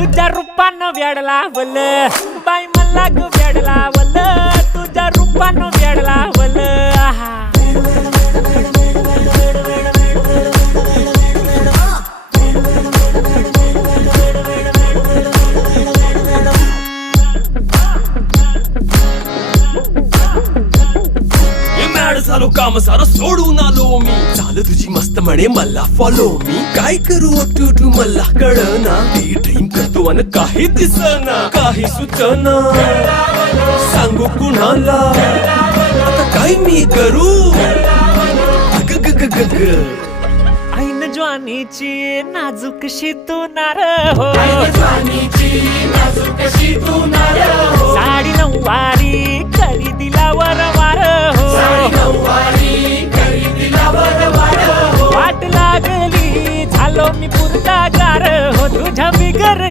तुझ्या रूपानं वेडला वल बाई मला ग वेडला वल तुझ्या रूपानं वेडला वल आहा झालो काम सारा सोडून आलो मी झालं तुझी मस्त म्हणे मला फॉलो मी काय करू टू मला कळना ती ड्रीम करतो आणि काही दिसना काही सुचना सांगू कुणाला आता काय मी करू ऐन ज्वानीची नाजूकशी तू नार हो साडी नऊवारी करी दिला वरवार हो वाट लागली झालो मी पुरता